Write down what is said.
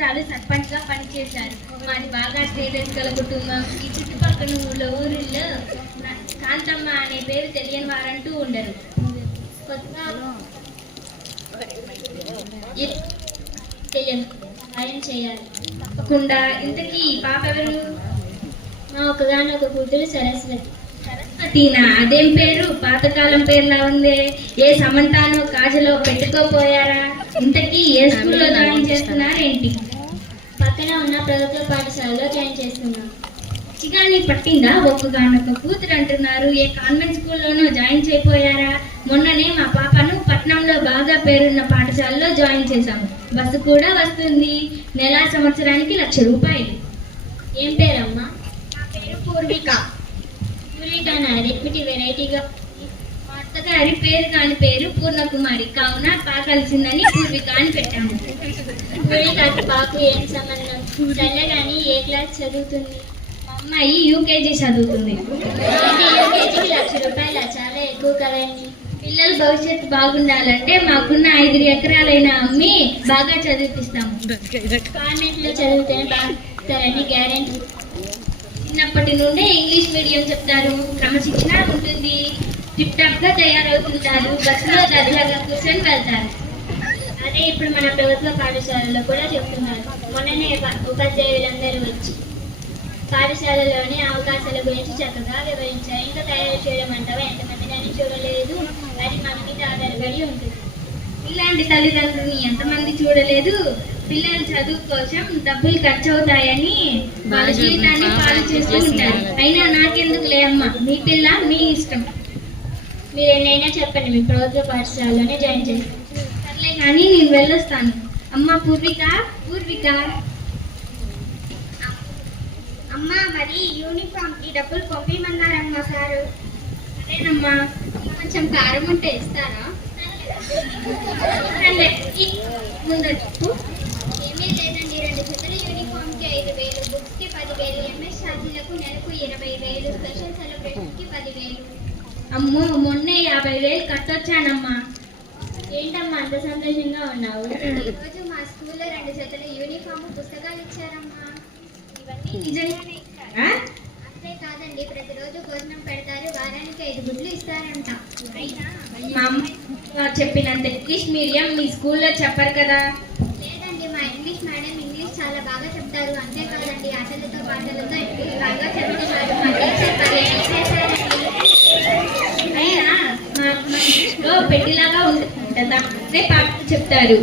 సంవత్సరాలు సర్పంచ్ గా పనిచేశారు. మాది బాగా స్టేటస్ గల కుటుంబం. ఈ చుట్టుపక్కల ఊరిలో కాంతమ్మ అనే పేరు తెలియని వారంటూ ఉండరు. కొత్తగా తెలియదు సాయం చేయాలి తప్పకుండా. ఇంతకీ పాప ఎవరు? మా ఒకగానొక కూతురు సరస్వతి. సరస్వతినా? అదేం పేరు? పాతకాలం పేరులా ఉందే. ఏ సమంతానో కాజలో పెట్టుకోపోయారా? ఇంతకీ ఏ స్కూల్లో జాయిన్ చేస్తున్నారేంటి? పక్కన ఉన్న ప్రభుత్వ పాఠశాలలో జాయిన్ చేస్తున్నాం. చిగాని పట్టిందా? ఒక్కగానొక కూతురు అంటున్నారు. ఏ కాన్వెంట్ స్కూల్లోనో జాయిన్ చేయపోయారా? మొన్ననే మా పాపను పట్నంలో బాగా పేరున్న పాఠశాలలో జాయిన్ చేశాము. బస్సు కూడా వస్తుంది. నెల సంవత్సరానికి 1,00,000 రూపాయలు. ఏం పేరమ్మా? నా పేరు పూర్విక. పూర్వికనా? రెప్యూటీ వెరైటీగా. మా అత్తగారి పేరు కాని పేరు పూర్ణకుమారి కావున కలిసిందని పూర్విక అని పెట్టాము. పూర్వికకి పాకు ఏం సంబంధం? సర్లే కానీ ఏ క్లాస్ చదువుతుంది? అమ్మాయి యూకేజీ చదువుతుంది. యూకేజీకి 1,00,000 రూపాయలు చాలా ఎక్కువ కదండి. పిల్లల భవిష్యత్తు బాగుండాలంటే మాకున్న 5 ఎకరాలైనా అమ్మి బాగా చదివిపిస్తాము. కాన్వెంట్ లో చదివితేనే బాగుంటారని గ్యారెంటీ. చిన్నప్పటి నుండే ఇంగ్లీష్ మీడియం చెప్తారు. క్రమశిక్షణ ఉంటుంది. టిప్ టాప్ గా తయారవుతుంటారు. బస్సులో దర్జాగా కూర్చొని వెళ్తారు. అదే ఇప్పుడు మన ప్రభుత్వ పాఠశాలలో కూడా చెప్తున్నారు. మొన్ననే ఉపాధ్యాయులందరూ వచ్చి పాఠశాలలోని అవకాశాల గురించి చక్కగా వివరించారు. ఇంకా తయారు చేయడం అంటావా? ఎంతమందిని చూడలేదు. అది మన మీద ఆధారపడి ఉంటుంది. ఇలాంటి తల్లిదండ్రులని ఎంతమంది చూడలేదు. పిల్లల చదువు కోసం డబ్బులు ఖర్చు అవుతాయని వాళ్ళ జీవితాన్ని పాడు చేస్తూ ఉంటారు. అయినా నాకెందుకులే అమ్మ, మీ పిల్ల మీ ఇష్టం. మీరు ఎన్నైనా చెప్పండి, మీ ప్రభుత్వ పాఠశాలలోనే జాయిన్ చేస్తాను. సర్లే కానీ నేను వెళ్ళొస్తాను. అమ్మ పూర్విక, పూర్విక. అమ్మ, మరి యూనిఫామ్ కి డబ్బులు పంపించమన్నారమ్మా సారు. సరేనమ్మా, కొంచెం కారం ఉంటే ఇస్తారా? ఏమీ లేదండి. 2 జతల యూనిఫామ్ కి 5,000, బుక్స్ కి 10,000, ఎంఎస్ ఛార్జీలకు నెలకు 20,000, స్పెషల్ సెలబ్రేషన్ కి 10,000. అమ్మో, మొన్నే 50,000 కట్టొచ్చానమ్మా. ఏంటమ్మా అంత సంతోషంగా ఉన్నావు? ఈరోజు మా స్కూల్లో 2 జతల యూనిఫామ్, పుస్తకాలు ఇచ్చారమ్మా. ఇవన్నీ నిజంగానే ఇస్తారా? అంతే కాదండి, ప్రతిరోజు భోజనం పెడతారు. వారానికి 5 గుడ్లు ఇస్తారంట. అయినా మా అమ్మ చెప్పినంత ఇంగ్లీష్ మీడియం మీ స్కూల్లో చెప్పరు కదా? లేదండి, మా ఇంగ్లీష్ మేడం ఇంగ్లీష్ చాలా బాగా చెప్తారు. అంతేకాదండి, ఆటలతో పాటలతో బాగా చెప్తున్నారు. అయినా మా ఇంగ్లీష్లో పెట్టిలాగా ఉంటుంది కదా, పాటలు చెప్తారు.